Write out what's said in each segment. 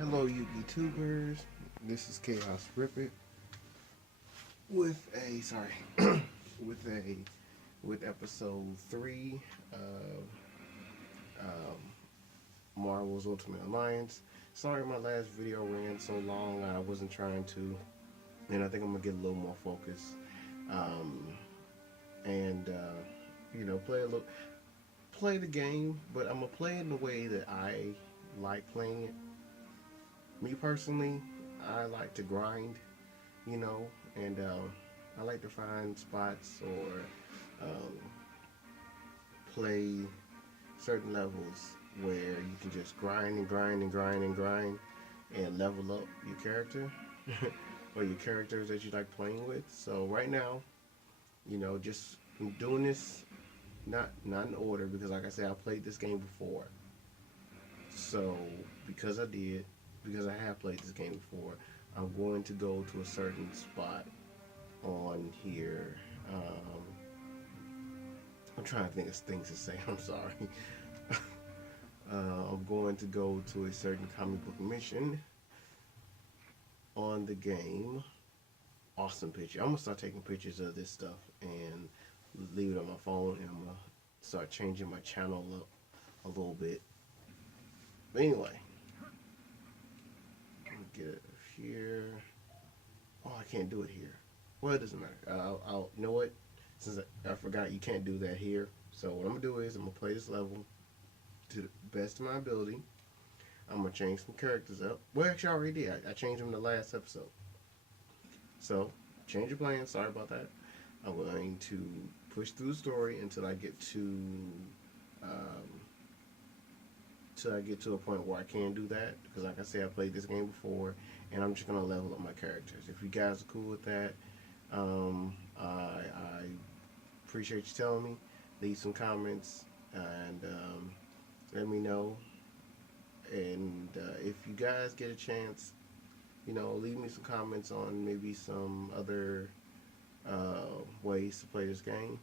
Hello, YouTubers. This is TheKhaosripit with a with a with episode 3 of Marvel's Ultimate Alliance. Sorry, my last video ran so long. I wasn't trying to, and I think I'm gonna get a little more focused. Um, and play the game, but I'm gonna play it in the way that I like playing it. Me personally, I like to grind, you know, and I like to find spots or play certain levels where you can just grind and grind and grind and grind and level up your character or your characters that you like playing with. So right now, just I'm doing this not in order because, like I said, I played this game before. So because I have played this game before, I'm going to go to a certain spot on here. I'm trying to think of things to say. I'm sorry. I'm going to go to a certain comic book mission on the game. Awesome picture. I'm gonna start taking pictures of this stuff and leave it on my phone, and I'm gonna start changing my channel up a little bit. But anyway, let me get it here. Oh, I can't do it here. Well, it doesn't matter. You know what? Since I forgot, you can't do that here. So what I'm gonna do is I'm gonna play this level to the best of my ability. I'm gonna change some characters up. Well, actually, I already did. I changed them in the last episode. So change your plan. Sorry about that. I'm going to push through the story until I get um, to a point where I can do that. Because, like I said, I played this game before, and I'm just gonna level up my characters. If you guys are cool with that, I appreciate you telling me. Leave some comments and let me know. And if you guys get a chance, leave me some comments on maybe some other ways to play this game,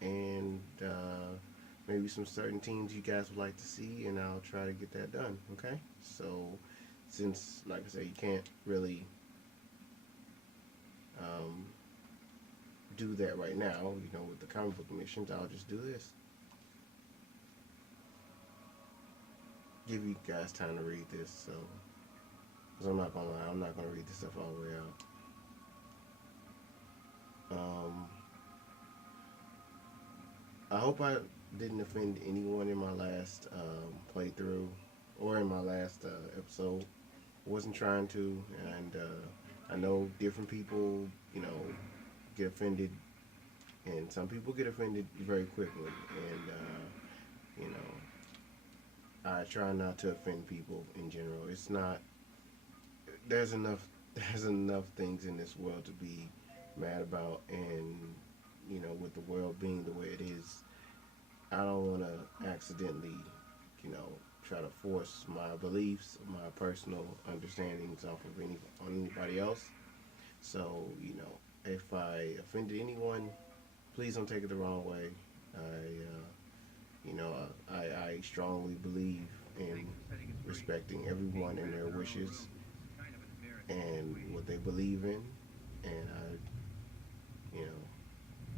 and maybe some certain teams you guys would like to see, and I'll try to get that done. Okay? So, since, like I said, you can't really um, do that right now, with the comic book missions, I'll just do this. Give you guys time to read this, so, because I'm not gonna lie, I'm not gonna read this stuff all the way out. I hope I didn't offend anyone in my last playthrough or in my last episode. I wasn't trying to, and I know different people, get offended, and some people get offended very quickly, and I try not to offend people in general. It's not. There's enough. There's enough things in this world to be mad about, and with the world being the way it is, I don't want to accidentally, you know, try to force my beliefs, my personal understandings off of on anybody else. So, if I offended anyone, please don't take it the wrong way. I strongly believe in respecting everyone and their wishes and what they believe in, and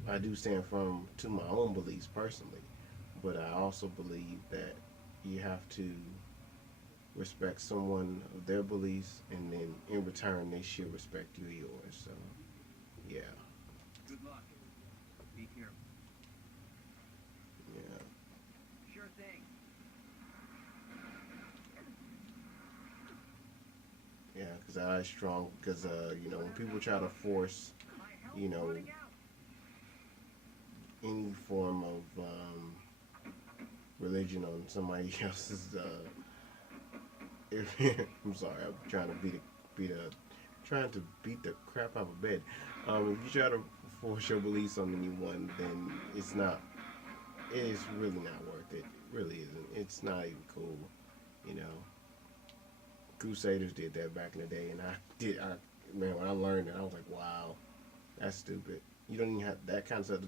I do stand firm to my own beliefs personally, but I also believe that you have to respect someone of their beliefs, and then in return they should respect you yours. So, yeah, Good luck. Be careful. yeah, Sure thing. yeah, because when people try to force, you know, any form of religion on somebody else's, I'm sorry, I'm trying to trying to beat the crap out of bed. If you try to force your beliefs on anyone, then it is really not worth it. It really isn't. It's not even cool, you know. Crusaders did that back in the day, and man, when I learned it, I was like, wow, that's stupid. You don't even have that kind of stuff.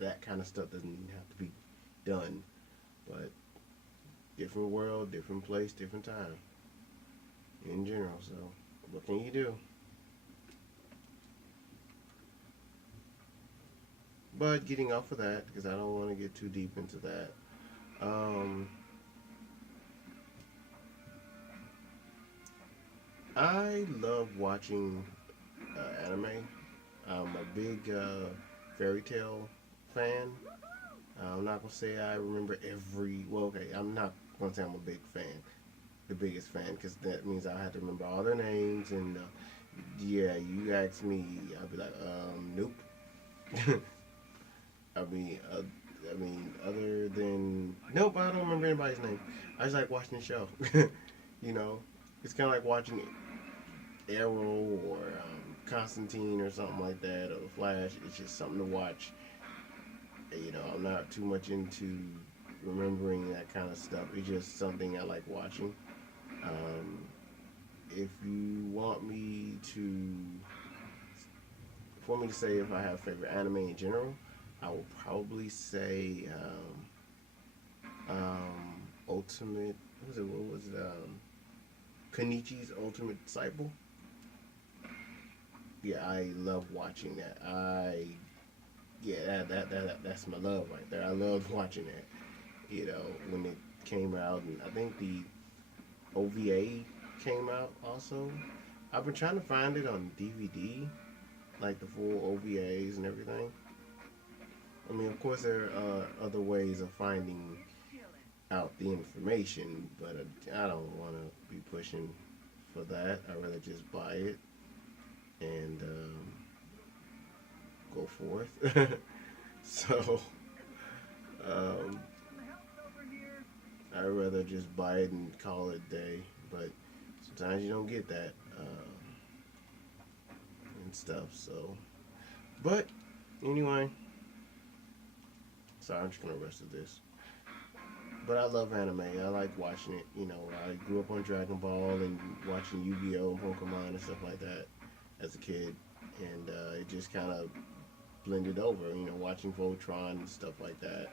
That kind of stuff doesn't even have to be done. But different world, different place, different time. in general. So what can you do? But getting off of that, because I don't want to get too deep into that. Um, I love watching anime. I'm a big fairy tale fan. I'm not gonna say I remember every. Well, okay, I'm not gonna say I'm a big fan, the biggest fan, because that means I have to remember all their names. And yeah, you ask me, I'll be like, nope. I mean, other than nope, I don't remember anybody's name. I just like watching the show. you know, it's kind of like watching Arrow or Constantine or something like that, or Flash. It's just something to watch. I'm not too much into remembering that kind of stuff. It's just something I like watching. Um, if you want me to, for me to say if I have favorite anime in general, I will probably say Ultimate. What was it? What was it? Kenichi's Ultimate Disciple. Yeah, I love watching that. That's my love right there. I love watching that. When it came out, and I think the OVA came out also. I've been trying to find it on DVD, like the full OVAs and everything. I mean, of course, there are other ways of finding out the information, but I don't want to be pushing for that. I'd rather just buy it and go forth. so, um, I'd rather just buy it and call it a day. But sometimes you don't get that and stuff. So, but anyway, sorry, I'm just gonna rest of this. But I love anime. I like watching it. I grew up on Dragon Ball and watching Yu-Gi-Oh and Pokemon and stuff like that as a kid, and it just kind of blended over. Watching Voltron and stuff like that.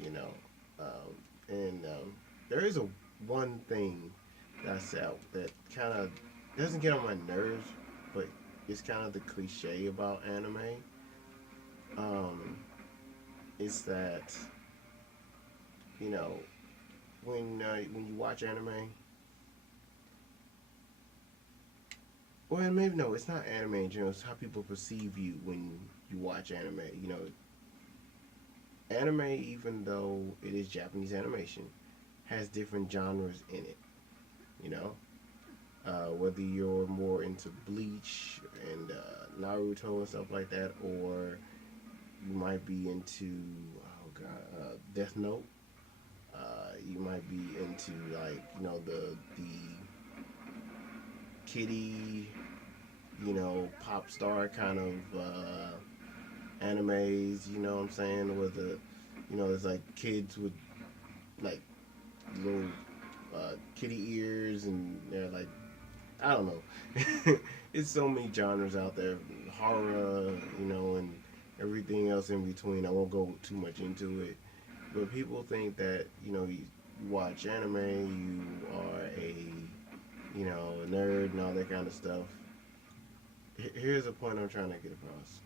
You know, and there is a one thing that I said that kind of doesn't get on my nerves, but it's kind of the cliche about anime. Um, is that you know when you watch anime. Well, maybe no, it's not anime in general. It's how people perceive you when you watch anime. Anime, even though it is Japanese animation, has different genres in it. You know, whether you're more into Bleach and Naruto and stuff like that, or you might be into Death Note. You might be into like the kitty, pop star kind of animes. You know what I'm saying? With there's like kids with like little kitty ears, and they're like, I don't know. It's so many genres out there, horror, and everything else in between. I won't go too much into it, but people think that you watch anime, you are a nerd and all that kind of stuff. Here's a point I'm trying to get across.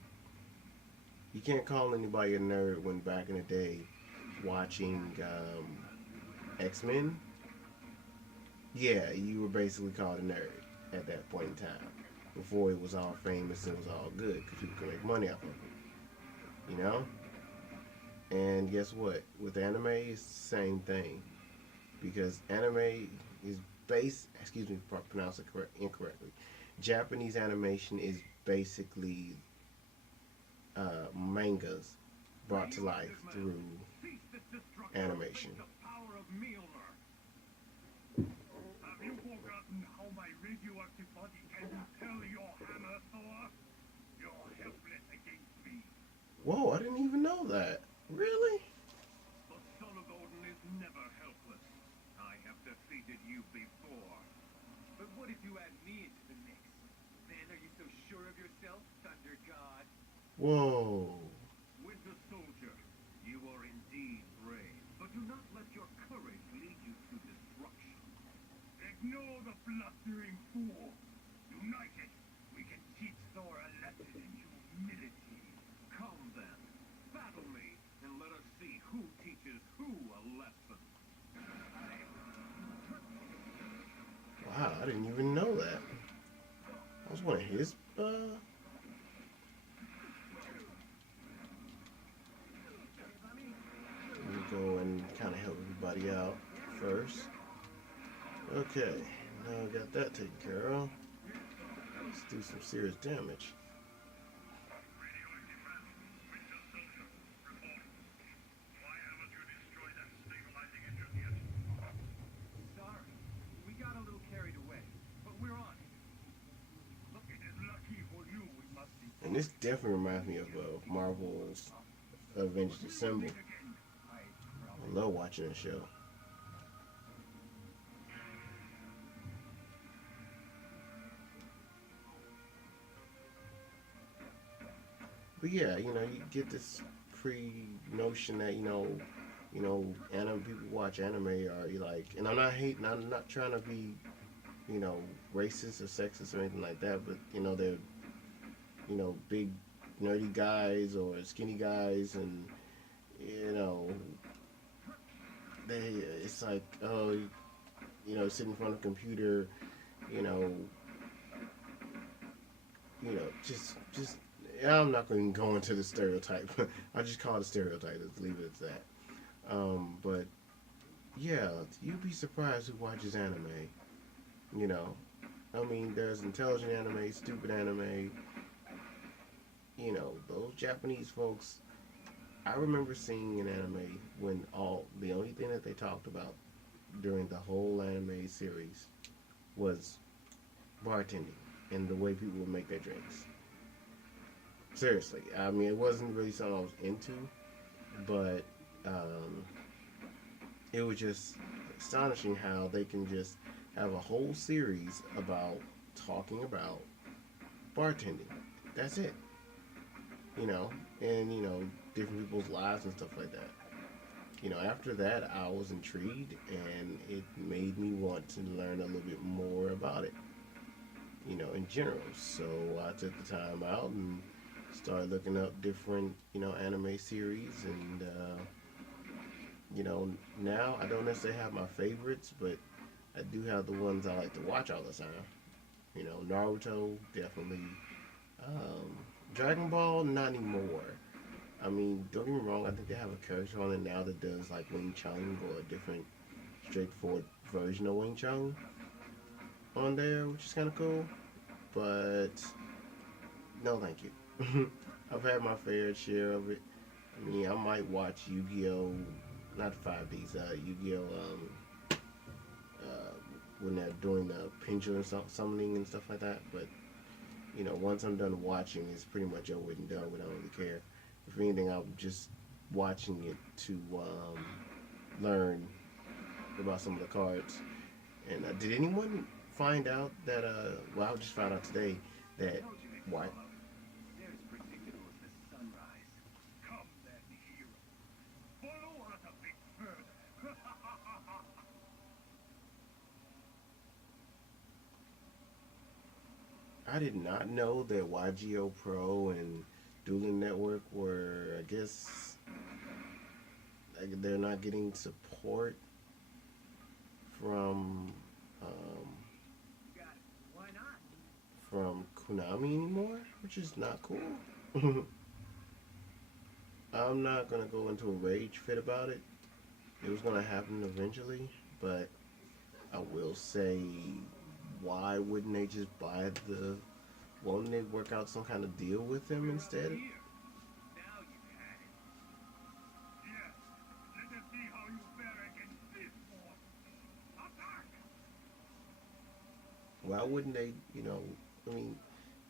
You can't call anybody a nerd when back in the day, watching X Men, yeah, you were basically called a nerd at that point in time. Before it was all famous and it was all good because people could make money off of it, you know? And guess what? With anime, it's the same thing. Because anime is based, excuse me for pronouncing it incorrectly, Japanese animation is basically mangas brought to life through animation. Have you forgotten how my radioactive body can repel your hammer, Thor? You're helpless against me. Whoa, I didn't even know that. Really? The son of Odin is never helpless. I have defeated you before. But what if you add me into the mix? Then are you so sure of yourself, Thunder God? Whoa. Winter Soldier, you are indeed brave, but do not let your courage lead you to destruction. Ignore the blustering I didn't even know that. I was one of his. Let me go and kind of help everybody out first. Okay, now I got that taken care of. Let's do some serious damage. Sorry, we got a little carried away, but we're on it. Looking as lucky for you, we must be. And this definitely reminds me of Marvel's Avengers Assemble. I love watching the show. But yeah, you get this pre notion that people watch anime are like, and I'm not hating, I'm not trying to be, racist or sexist or anything like that, but they're, big nerdy guys or skinny guys, and you know, they, it's like, oh, sitting in front of a computer, you know, just. I'm not going to go into the stereotype. I'll just call it a stereotype. Let's leave it at that. But yeah, you'd be surprised who watches anime. You know, I mean, there's intelligent anime, stupid anime. Those Japanese folks. I remember seeing an anime when the only thing that they talked about during the whole anime series was bartending and the way people would make their drinks. Seriously, I mean, it wasn't really something I was into, but um, it was just astonishing how they can just have a whole series about talking about bartending. That's it, you know, and different people's lives and stuff like that. After that, I was intrigued, and it made me want to learn a little bit more about it, in general. So I took the time out and started looking up different, anime series, and now I don't necessarily have my favorites, but I do have the ones I like to watch all the time. Naruto definitely. Um, Dragon Ball not anymore. I mean, don't get me wrong. I think they have a character on it now that does like Wing Chun or a different, straightforward version of Wing Chun on there, which is kind of cool. But no, thank you. I've had my fair share of it. I mean, I might watch Yu-Gi-Oh, not 5Ds, Yu-Gi-Oh, when they're doing the pendulum summoning and stuff like that. But, once I'm done watching, it's pretty much over and done with. I don't really care. If anything, I'm just watching it to learn about some of the cards. And did anyone find out that, well, I just found out today that, what? They're as predictable as the sunrise. Come then, hero. Follow us a bit further. I did not know that YGO Pro and Dueling Network were, I guess, like they're not getting support from Got it. Why not? from Konami anymore, which is not cool. I'm not gonna go into a rage fit about it. It was gonna happen eventually, but I will say, why wouldn't they just buy the? Won't they work out some kind of deal with them instead? Here. Now you've had it. Yes. Let us see how you fare against this force. Attack! Why wouldn't they? I mean,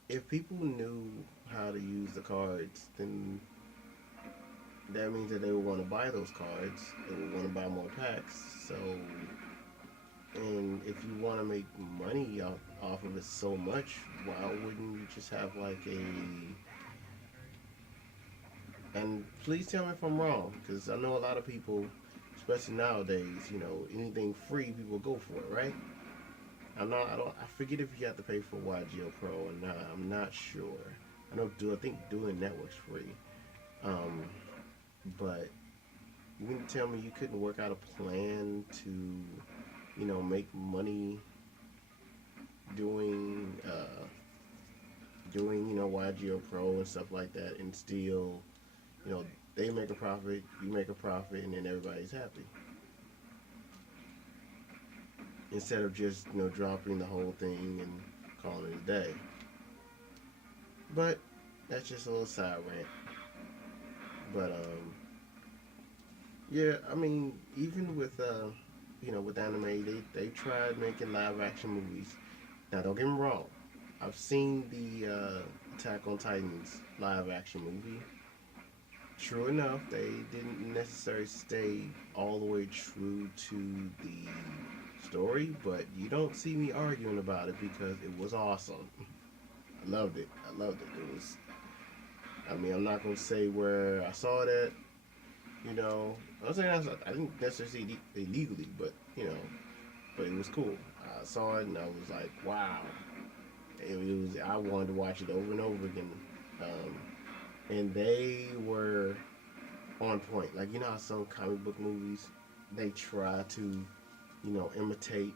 if people knew how to use the cards, then that means that they would want to buy those cards. They would want to buy more packs. So, and if you want to make money off of it so much, why wouldn't you just have like a? And please tell me if I'm wrong, because I know a lot of people, especially nowadays, anything free, people go for it, right? I forget if you have to pay for YGO Pro or not. I'm not sure. I think Dueling Network's free. Um, but you can tell me you couldn't work out a plan to, make money doing YGO Pro and stuff like that, and still you know they make a profit, you make a profit, and then everybody's happy. Instead of just dropping the whole thing and calling it a day. But that's just a little side rant. But yeah, I mean, even with with anime, they tried making live action movies. Now, don't get me wrong, I've seen the Attack on Titans live action movie. True enough, they didn't necessarily stay all the way true to the story, but you don't see me arguing about it because it was awesome. I loved it. I loved it. It was. I mean, I'm not gonna say where I saw it at. I'm saying I didn't necessarily see it illegally, but it was cool. I saw it and I was like, wow. It was. I wanted to watch it over and over again. Um, and they were on point. Like how some comic book movies they try to imitate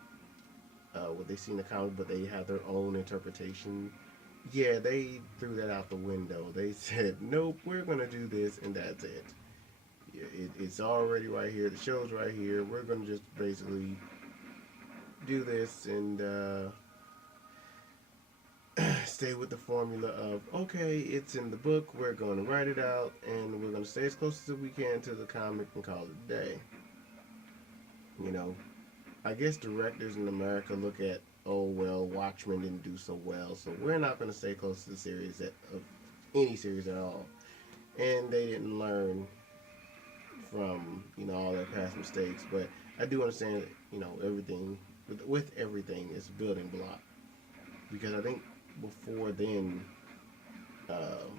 what they see in the comic, but they have their own interpretation. Yeah, they threw that out the window. They said, nope, we're gonna do this, and that's it. Yeah, it's already right here. The show's right here. We're gonna just basically do this and stay with the formula of okay, it's in the book. We're gonna write it out, and we're gonna stay as close as we can to the comic and call it a day. You know, I guess directors in America look at, oh well, Watchmen didn't do so well, so we're not going to stay close to the series of any series at all. And they didn't learn from all their past mistakes. But I do understand that everything with everything is a building block because I think before then. Hold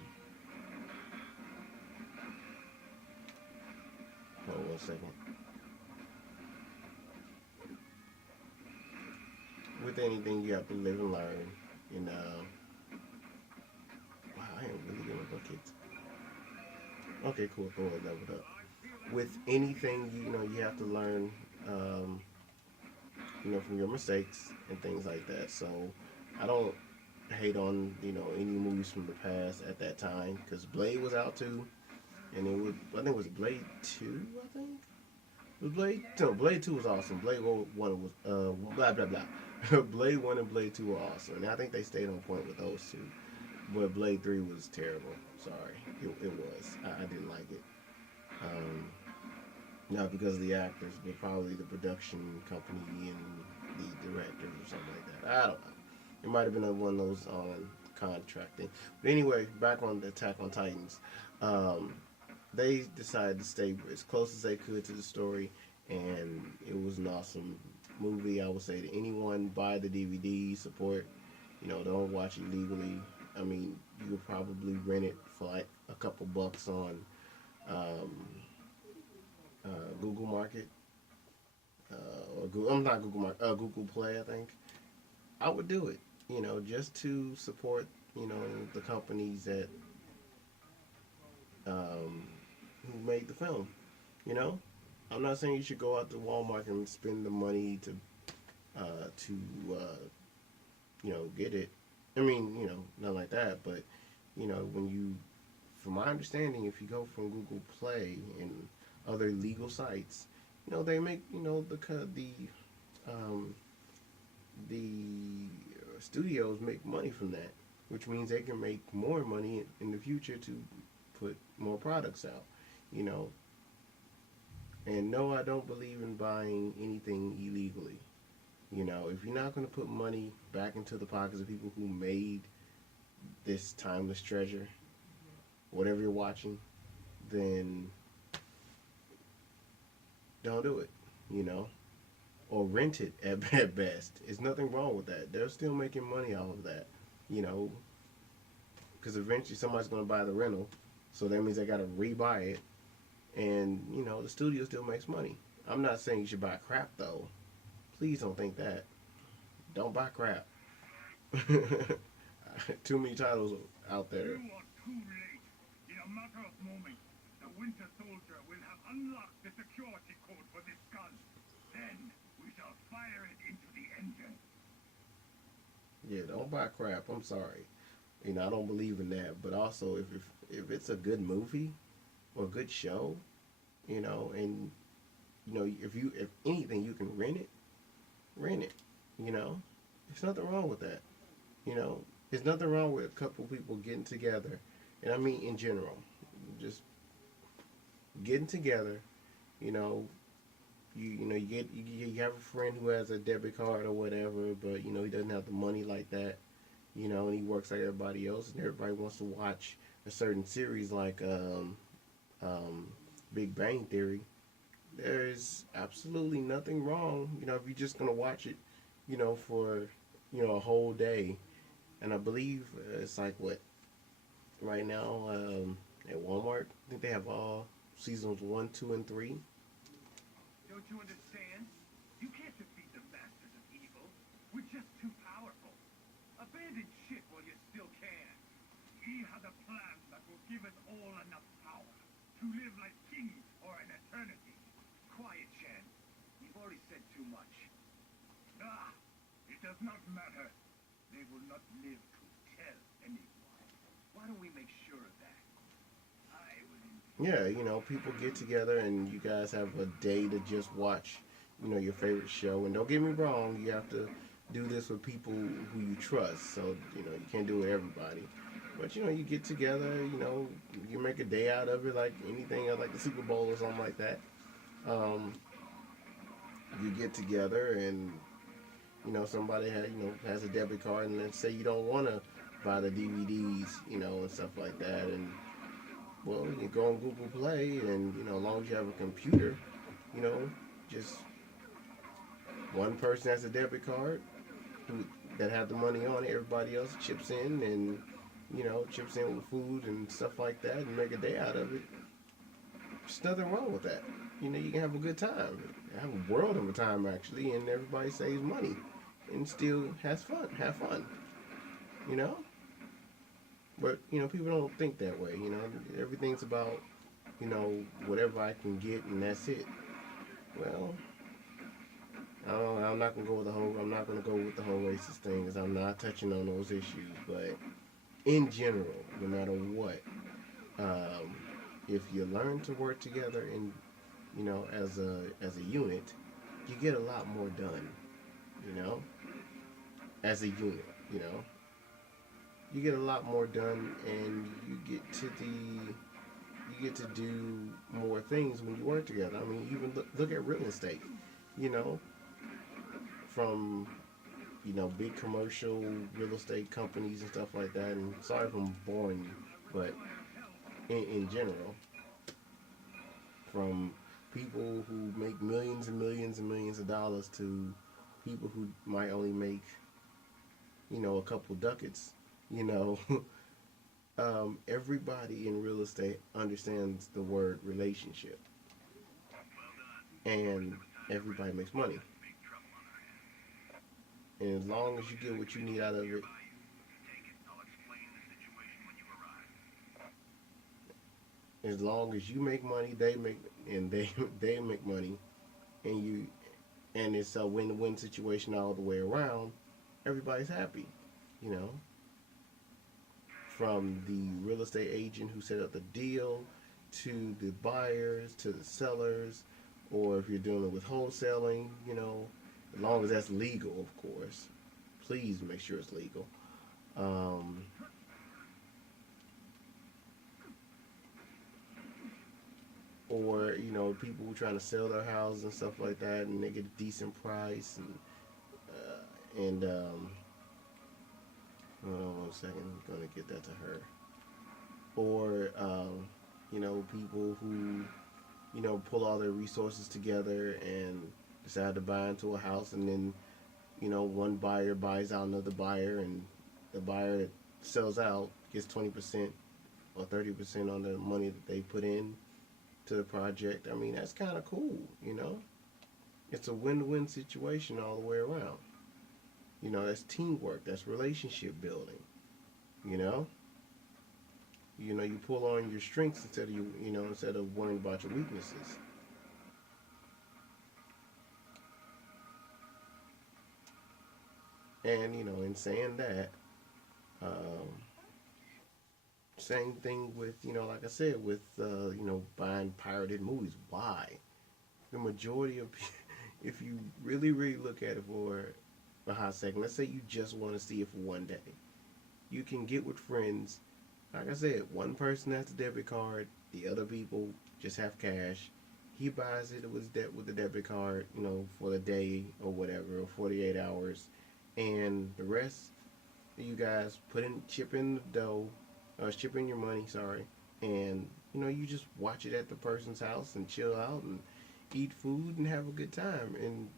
on 1 second. With anything, you have to live and learn. And wow, I am really good at buckets. Okay, cool, cool, leveled up. With anything, you have to learn, um, from your mistakes and things like that. So I don't hate on any movies from the past at that time because Blade was out too, and it was I think it was Blade 2. I think it was Blade. No, Blade 2 was awesome. Blade 1 was blah blah blah. Blade 1 and Blade 2 were awesome, and I think they stayed on point with those two. But Blade 3 was terrible. Sorry, it was. I didn't like it. Um, Not because of the actors, but probably the production company and the directors or something like that. I don't know. It might have been one of those on contracting. But anyway, back on the Attack on Titans. Um, they decided to stay as close as they could to the story, and it was an awesome movie. I would say to anyone, buy the DVD, support. Don't watch it legally. I mean, you could probably rent it for like a couple bucks on um, Google Market or Google. I'm not Google Market. Google Play, I think. I would do it. Just to support. The companies that um, who made the film. You know, I'm not saying you should go out to Walmart and spend the money to get it. I mean, not like that, but when you, from my understanding, if you go from Google Play and other legal sites, they make um, the studios make money from that, which means they can make more money in the future to put more products out. You know, and no, I don't believe in buying anything illegally. If you're not going to put money back into the pockets of people who made this timeless treasure, whatever you're watching, then don't do it. You know, or rent it at best. There's nothing wrong with that. They're still making money off of that. You know, because eventually somebody's going to buy the rental, so that means they got to rebuy it, and the studio still makes money. I'm not saying you should buy crap though. Please don't think that. Don't buy crap. Too many titles out there. You are too late. In a matter of moments, the Winter Soldier will have unlocked the security code for this gun. Then we shall fire it into the engine. Yeah, don't buy crap. I'm sorry. I don't believe in that. But also, if it's a good movie or a good show, and if anything you can rent it. You know, there's nothing wrong with that. You know, there's nothing wrong with a couple people getting together, and I mean in general, just getting together. You know, you have a friend who has a debit card or whatever, but he doesn't have the money like that. And he works like everybody else, and everybody wants to watch a certain series like um, Big Bang Theory. There's absolutely nothing wrong, if you're just gonna watch it, for a whole day. And I believe it's like what right now at Walmart. I think they have all seasons 1, 2, and 3. Don't you understand? You can't defeat the masters of evil. We're just too powerful. Abandon shit while you still can. We have a plan that will give us all enough power to live like kings for an eternity. Quiet, Chan. You've already said too much. Ah, it does not matter. They will not live to tell anyone. Why don't we make sure of that? I will. Yeah, people get together and you guys have a day to just watch, your favorite show. And don't get me wrong, you have to do this with people who you trust. So, you can't do it with everybody. But, you get together, you make a day out of it like anything, like the Super Bowl or something like that. Um, you get together and, somebody has a debit card, and let's say you don't want to buy the DVDs, and stuff like that. And well, you go on Google Play, and as long as you have a computer, you know, just one person has a debit card who that have the money on it. Everybody else chips in, and chips in with food and stuff like that, and make a day out of it. There's nothing wrong with that. You can have a good time, have a world of a time actually, and everybody saves money, and still has fun, have fun. You know, but people don't think that way. Everything's about whatever I can get, and that's it. Well, I don't, I'm not gonna go with the whole. I'm not gonna go with the whole racist thing, because I'm not touching on those issues. But in general, no matter what, um, if you learn to work together and as a unit, you get a lot more done. You know, as a unit, you get a lot more done, and you get to do more things when you work together. I mean, even look at real estate. You know, from big commercial real estate companies and stuff like that. And sorry if I'm boring you, but in general, from people who make millions and millions and millions of dollars to people who might only make a couple ducats. You know, everybody in real estate understands the word relationship, and everybody makes money. And as long as you get what you need out of it, as long as you make money, they make, and they they make money, and it's a win-win situation all the way around. Everybody's happy, you know. From the real estate agent who set up the deal, to the buyers, to the sellers, or if you're doing it with wholesaling, as long as that's legal, of course. Please make sure it's legal. Um, or people who trying to sell their houses and stuff like that, and they get a decent price, and hold on one second, I'm gonna get that to her. Or people who pull all their resources together and decide to buy into a house, and then one buyer buys out another buyer, and the buyer that sells out gets 20% or 30% on the money that they put in to the project. I mean, that's kind of cool. It's a win-win situation all the way around. That's teamwork, that's relationship building. You know, you pull on your strengths instead of worrying about your weaknesses. And in saying that, um, same thing with like I said, with buying pirated movies. Why? The majority of if you really look at it for a hot second, let's say you just want to see it for one day, you can get with friends. Like I said, one person has a debit card, the other people just have cash. He buys it with the debit card, for the day or whatever, or 48 hours, and the rest you guys chip in the dough, chip in your money, sorry, and you just watch it at the person's house and chill out and eat food and have a good time and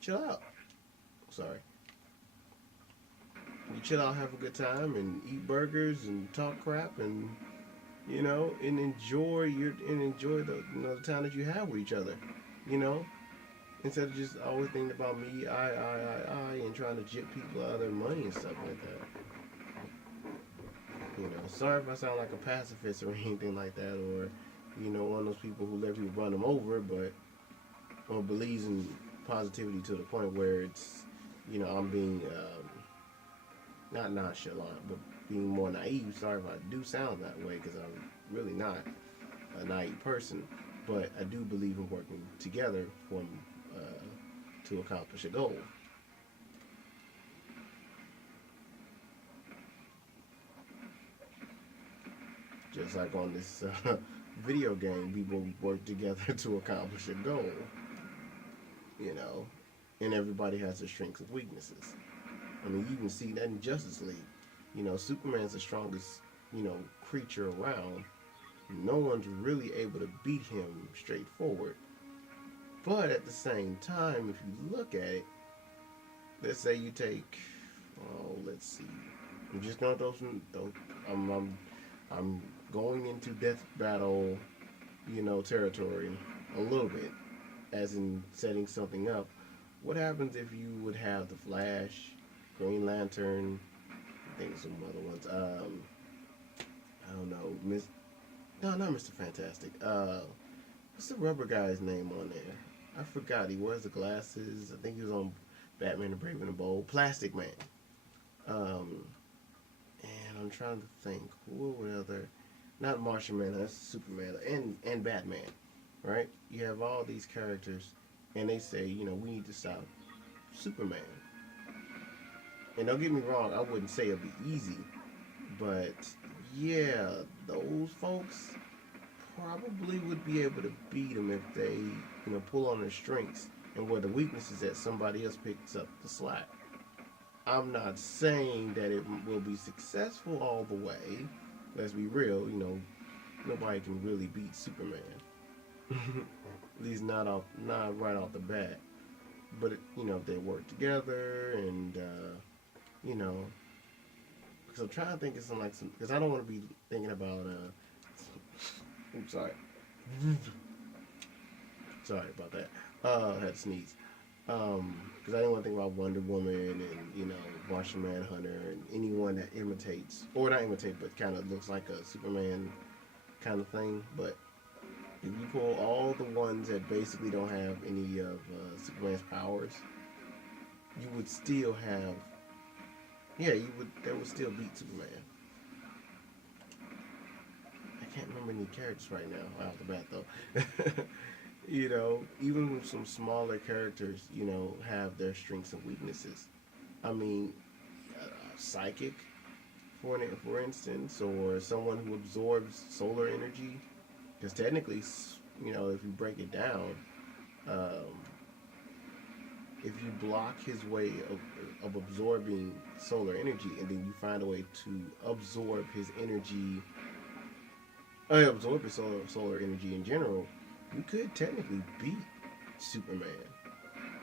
chill out. Sorry, you chill out, have a good time, and eat burgers and talk crap and enjoy the time that you have with each other. You know, instead of just always thinking about me, I, and trying to jip people out of their money and stuff like that. Sorry if I sound like a pacifist or anything like that, or one of those people who let people run them over, but or believes in positivity to the point where it's I'm being not nonchalant, but being more naive. Sorry if I do sound that way because I'm really not a naive person, but I do believe in working together to accomplish a goal. Just like on this video game, people work together to accomplish a goal. You know, and everybody has their strengths and weaknesses. I mean, you can see that in Justice League. Superman's the strongest creature around. No one's really able to beat him straightforward. But at the same time, if you look at it, let's say you take, oh, let's see. I'm just gonna throw some. I'm going into death battle, territory a little bit, as in setting something up. What happens if you would have the Flash, Green Lantern, I think some other ones. I don't know, no, not Mr. Fantastic. What's the rubber guy's name on there? I forgot. He wears the glasses. I think he was on Batman the Brave and the Bold. Plastic Man. Um, and I'm trying to think. Who would other? Not Martian Man. That's Superman and Batman. Right? You have all these characters, and they say, we need to stop Superman. And don't get me wrong. I wouldn't say it'd be easy, but yeah, those folks probably would be able to beat him if they, pull on their strengths and where the weakness is that somebody else picks up the slack. I'm not saying that it will be successful all the way. Let's be real, nobody can really beat Superman. At least not right off the bat. But if they work together and you know, because I'm trying to think of some because I don't want to be thinking about I'm sorry. Sorry about that. I had to sneeze. Because I didn't want to think about Wonder Woman and Martian Manhunter and anyone that imitates or not imitate, but kind of looks like a Superman kind of thing. But if you pull all the ones that basically don't have any of Superman's powers, you would still have they would still beat Superman. I can't remember any characters right now off the bat though. Even with some smaller characters, have their strengths and weaknesses. I mean, psychic, for instance, or someone who absorbs solar energy. Because technically, if you break it down, um, if you block his way of absorbing solar energy, and then you find a way to absorb his solar energy in general, you could technically beat Superman.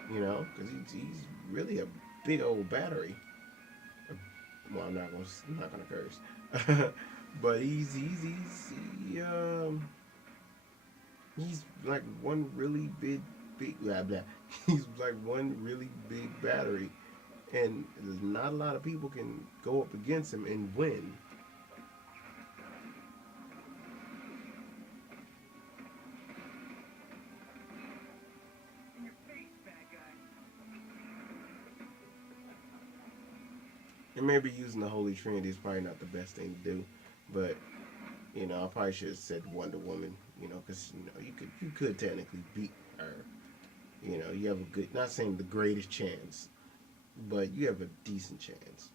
Because he's really a big old battery. Well, I'm not gonna curse, but he's like one really big blah blah. He's like one really big battery, and not a lot of people can go up against him and win. In your face, bad guy. And maybe using the Holy Trinity is probably not the best thing to do, but I probably should have said Wonder Woman. Because you could technically beat her. You have a good, not saying the greatest chance, but you have a decent chance.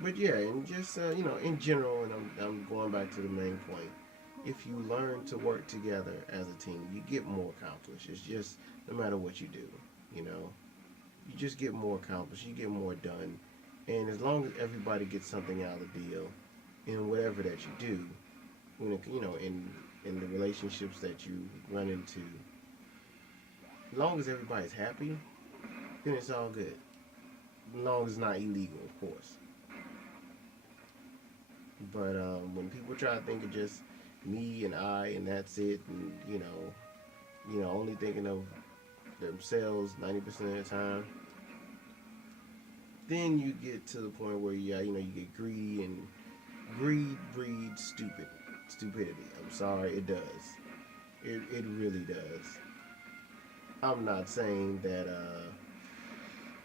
But yeah, and just in general, and I'm going back to the main point. If you learn to work together as a team, you get more accomplished. It's just no matter what you do, you know, you just get more accomplished. You get more done, and as long as everybody gets something out of the deal, in whatever that you do, when in the relationships that you run into, as long as everybody's happy, then it's all good. As long as it's not illegal, of course. But when people try to think of just me and I and that's it, and only thinking of themselves 90% of the time, then you get to the point where you get greedy, and greed breeds stupidity. I'm sorry, it does. It really does. I'm not saying that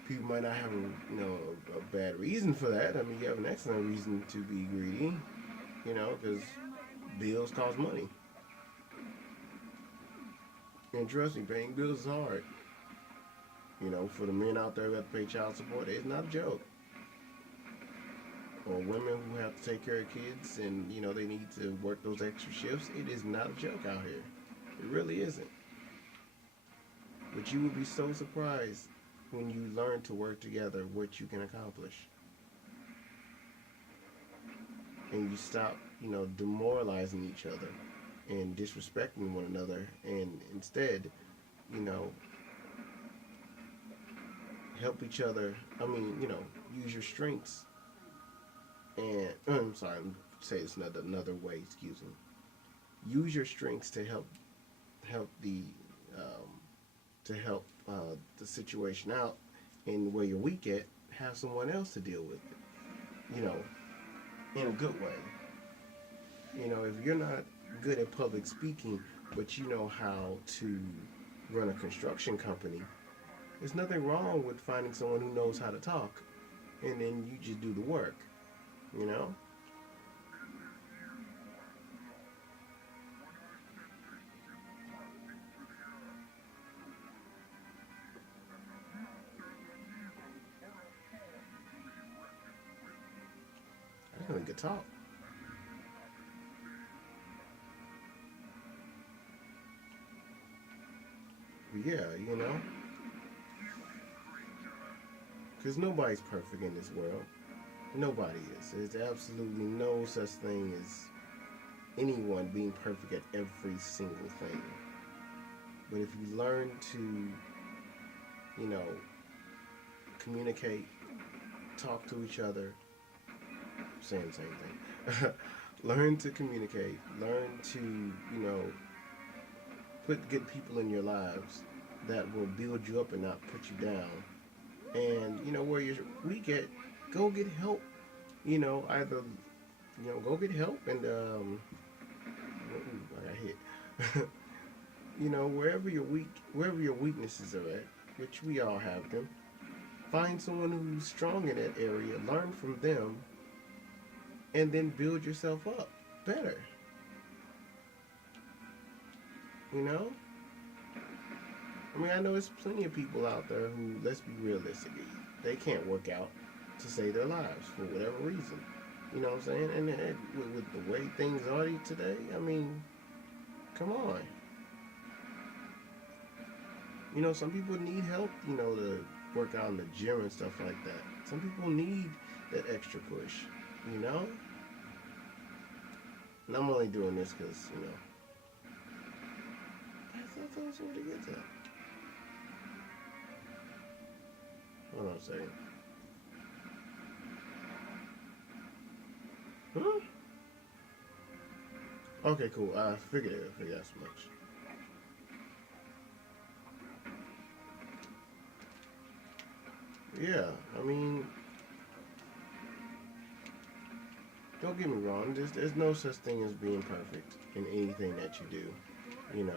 people might not have a bad reason for that. I mean, you have an excellent reason to be greedy, because bills cost money. And trust me, paying bills is hard. For the men out there who have to pay child support, it's not a joke. Or women who have to take care of kids and they need to work those extra shifts, it is not a joke out here. It really isn't. But you would be so surprised when you learn to work together what you can accomplish. And you stop, demoralizing each other and disrespecting one another, and instead, you know, help each other. I mean, use your strengths. And I'm sorry, say this another way. Excuse me. Use your strengths to help um, the situation out, and where you're weak at, have someone else to deal with it. In a good way. If you're not good at public speaking, but you know how to run a construction company, there's nothing wrong with finding someone who knows how to talk, and then you just do the work. You know. I know he could talk. But yeah, because nobody's perfect in this world. Nobody is. There's absolutely no such thing as anyone being perfect at every single thing. But if you learn to, you know, communicate, talk to each other, saying the same thing. Learn to communicate. Learn to, put good people in your lives that will build you up and not put you down. And where you're weak at, go get help. Either go get help and I got hit. Wherever your weaknesses are at, which we all have them. Find someone who's strong in that area, learn from them, and then build yourself up better. You know? I mean, I know there's plenty of people out there who, let's be realistic, they can't work out to save their lives for whatever reason. You know what I'm saying? And with the way things are today, I mean, come on. Some people need help, to work out in the gym and stuff like that. Some people need that extra push, you know? And I'm only doing this because, I thought somebody gets that. Hold on a second. Huh? Okay, cool. I figured as much. Yeah, I mean, don't get me wrong. There's no such thing as being perfect in anything that you do. You know,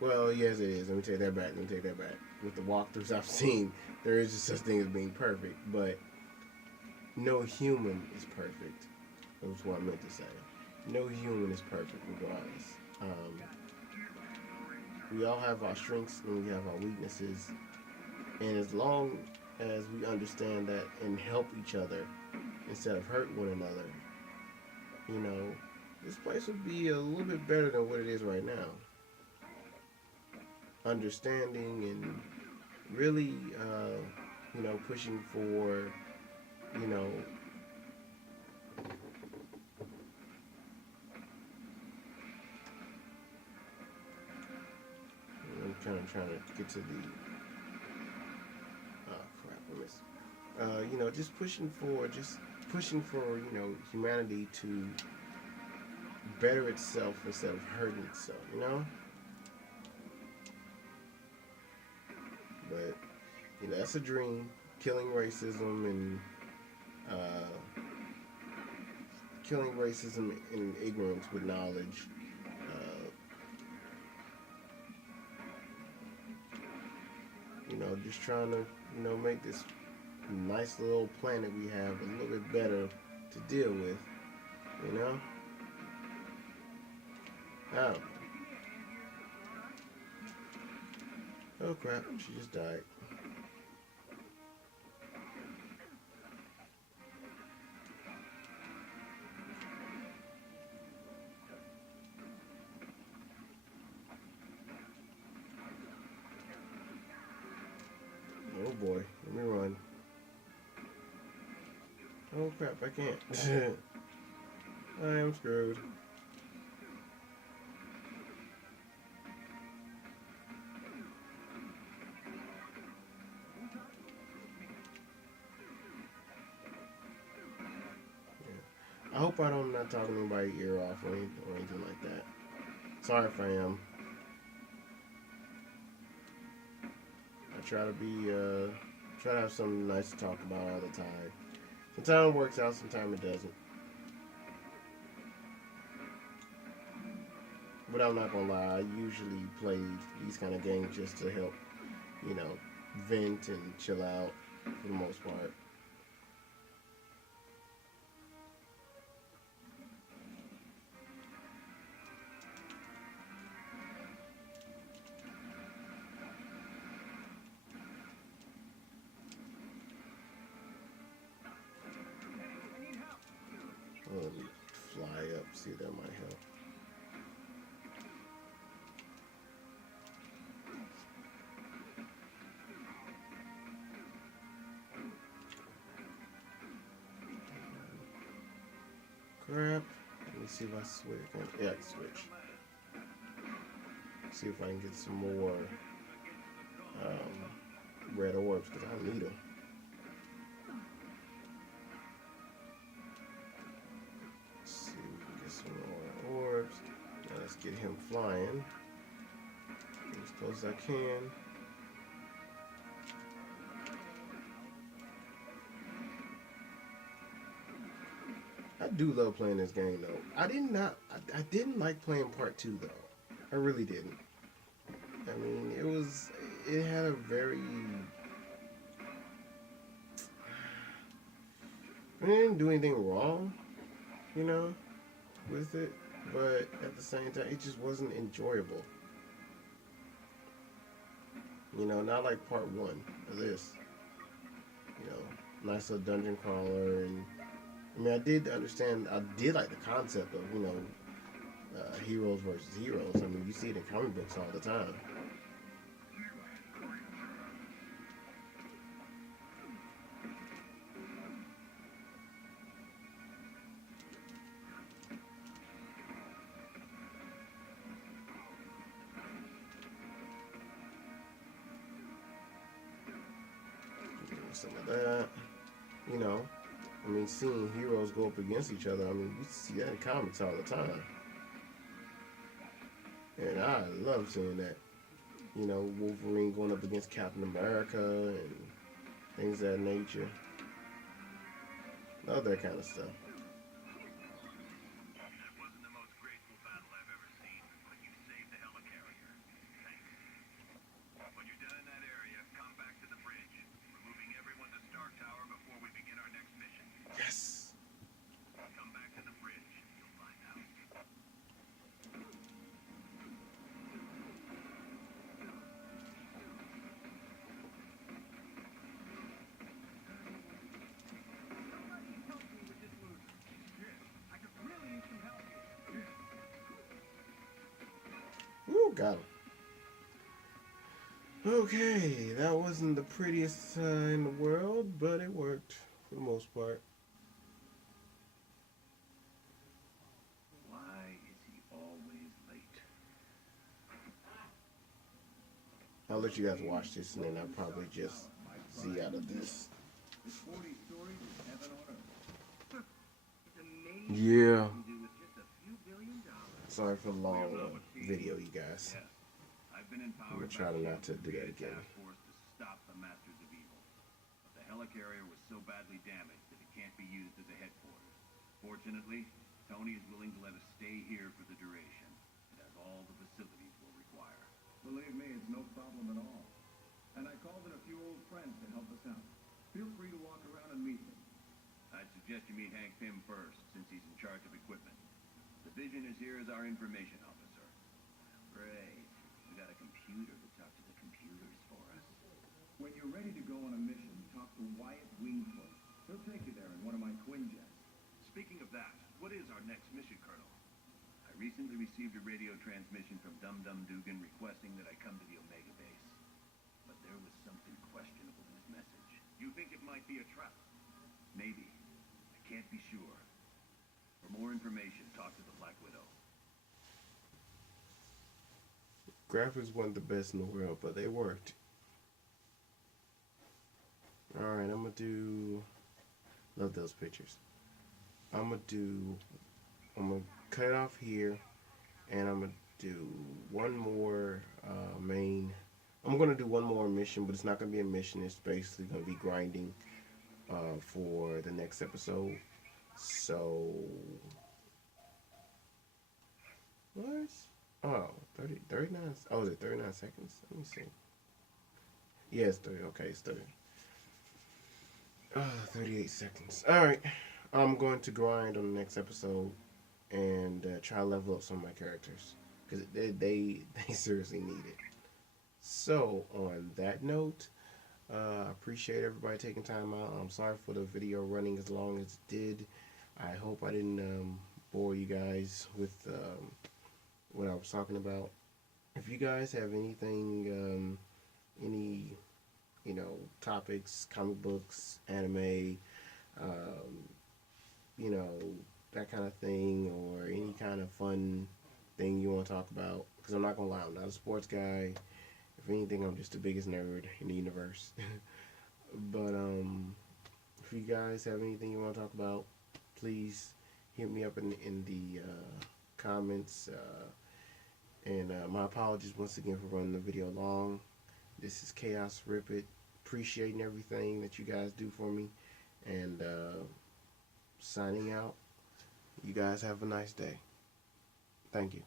well, yes, it is. Let me take that back. Let me take that back. With the walkthroughs I've seen, there is just such thing as being perfect, but no human is perfect. That's what I meant to say. No human is perfect, regardless. Um, we all have our strengths and we have our weaknesses, and as long as we understand that and help each other instead of hurt one another, you know, this place would be a little bit better than what it is right now. Understanding and really, pushing for, you know, I'm kind of trying to get to the, oh crap, I missed. Just pushing for, humanity to better itself instead of hurting itself, But, that's a dream. Killing racism and, uh, killing racism and ignorance with knowledge. Uh, just trying to, make this nice little planet we have a little bit better to deal with, you know? Oh. Oh crap, she just died. Oh boy, let me run. Oh crap, I can't. I am screwed. I hope I'm not talking anybody's ear off or anything like that. Sorry if I am. I try to have something nice to talk about all the time. Sometimes it works out, sometimes it doesn't. But I'm not gonna lie, I usually play these kind of games just to help, you know, vent and chill out for the most part. Let me fly up, see if that might help. Crap. Let me see if I switch. Yeah, I can switch. See if I can get some more red orbs because I need them. Let's see if we can get some more orbs. Now let's get him flying as close as I can. I do love playing this game though. I didn't like playing part two though. I really didn't. I mean, it had a very, I didn't do anything wrong, you know, with it, but at the same time, it just wasn't enjoyable. Not like part one of this. Nice little dungeon crawler, and I mean, I did like the concept of, heroes versus heroes. I mean, you see it in comic books all the time. Some of that, you know. I mean, seeing heroes go up against each other, I mean, you see that in comics all the time. And I love seeing that. Wolverine going up against Captain America and things of that nature. Love that kind of stuff. That wasn't the most graceful battle I've ever seen, but you Woo, got him. Okay, that wasn't the prettiest in the world, but it worked for the most part. Why is he always late? I'll let you guys watch this, and then I'll probably just see out of this. It's 40 stories of heaven on earth. It's amazing Yeah. what you can do with just a few $1 billion. Sorry for the long video, you guys. Yes, I've been I'm gonna empowered try by not to do that Shield again. Task Force to stop the Masters of Evil. But the helicarrier was so badly damaged that it can't be used as a headquarters. Fortunately, Tony is willing to let us stay here for the duration. It has all the facilities we'll require. Believe me, it's no problem at all. And I called in a few old friends to help us out. Feel free to walk around and meet them. I'd suggest you meet Hank Pym first, since he's in charge of equipment. The Vision is here as our information officer. Great. We got a computer to talk to the computers for us. When you're ready to go on a mission, talk to Wyatt Wingfoot. He'll take you there in one of my Quinjets. Speaking of that, what is our next mission, Colonel? I recently received a radio transmission from Dum Dum Dugan requesting that I come to the Omega base. But there was something questionable in his message. You think it might be a trap? Maybe. I can't be sure. For more information, talk to the Black Widow. Graphics weren't the best in the world, but they worked. Alright, I'm gonna do... Love those pictures. I'm gonna cut it off here, and I'm gonna do one more main... I'm gonna do one more mission, but it's not gonna be a mission. It's basically gonna be grinding for the next episode. So... What? Oh, 39. Oh, is it 39 seconds? Let me see. Yeah, it's 30. Okay, it's 30. 38 seconds. Alright. I'm going to grind on the next episode and try to level up some of my characters. Because they seriously need it. So, on that note, I appreciate everybody taking time out. I'm sorry for the video running as long as it did. I hope I didn't bore you guys with what I was talking about. If you guys have anything, any, topics, comic books, anime, that kind of thing, or any kind of fun thing you want to talk about, because I'm not going to lie, I'm not a sports guy. If anything, I'm just the biggest nerd in the universe. But, if you guys have anything you want to talk about, please hit me up in the comments. And my apologies once again for running the video long. This is TheKhaosripit. Appreciating everything that you guys do for me. And signing out. You guys have a nice day. Thank you.